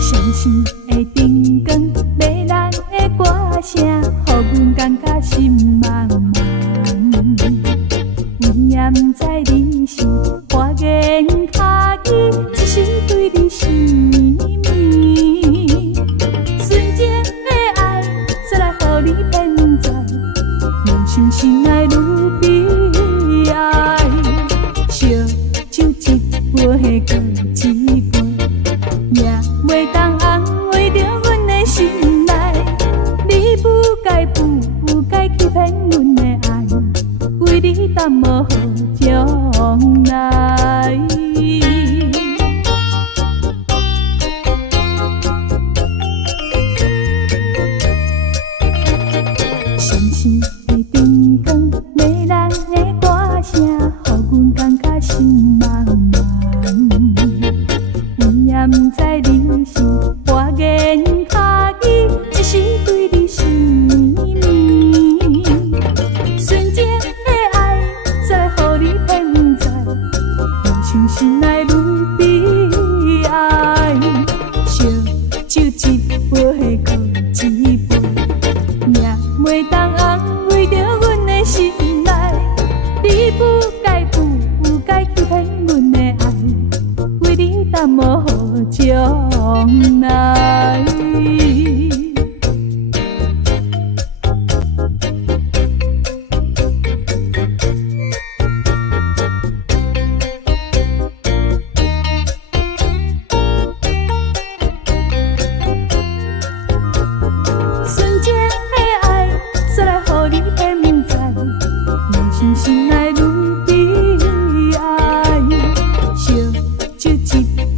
相信的灯光，迷人的歌声，予阮感觉心茫茫。有影不知你是花言巧语，只是对你心绵。纯情的爱，再来予你骗在，人心心爱愈悲哀。烧酒一杯过一杯。也袂当安慰着阮的心内，你不该欺骗阮的爱，为你淡薄好将来。相信的灯光，迷人的歌声，予阮感觉心茫茫。也不知你是花言巧语，只是对你心绵。纯情的爱，再予你骗在，人生心爱愈悲哀。烧酒一杯过一杯，也袂当安慰着阮的心内。你不该欺骗阮的爱，为你淡薄好将来。纯情的爱，再来予你骗在，人生心爱愈悲哀。烧酒一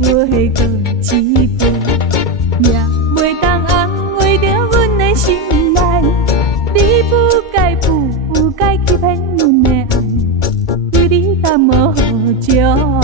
杯过一杯，也袂当安慰着阮的心内。你不该欺骗阮的爱，为你淡薄好将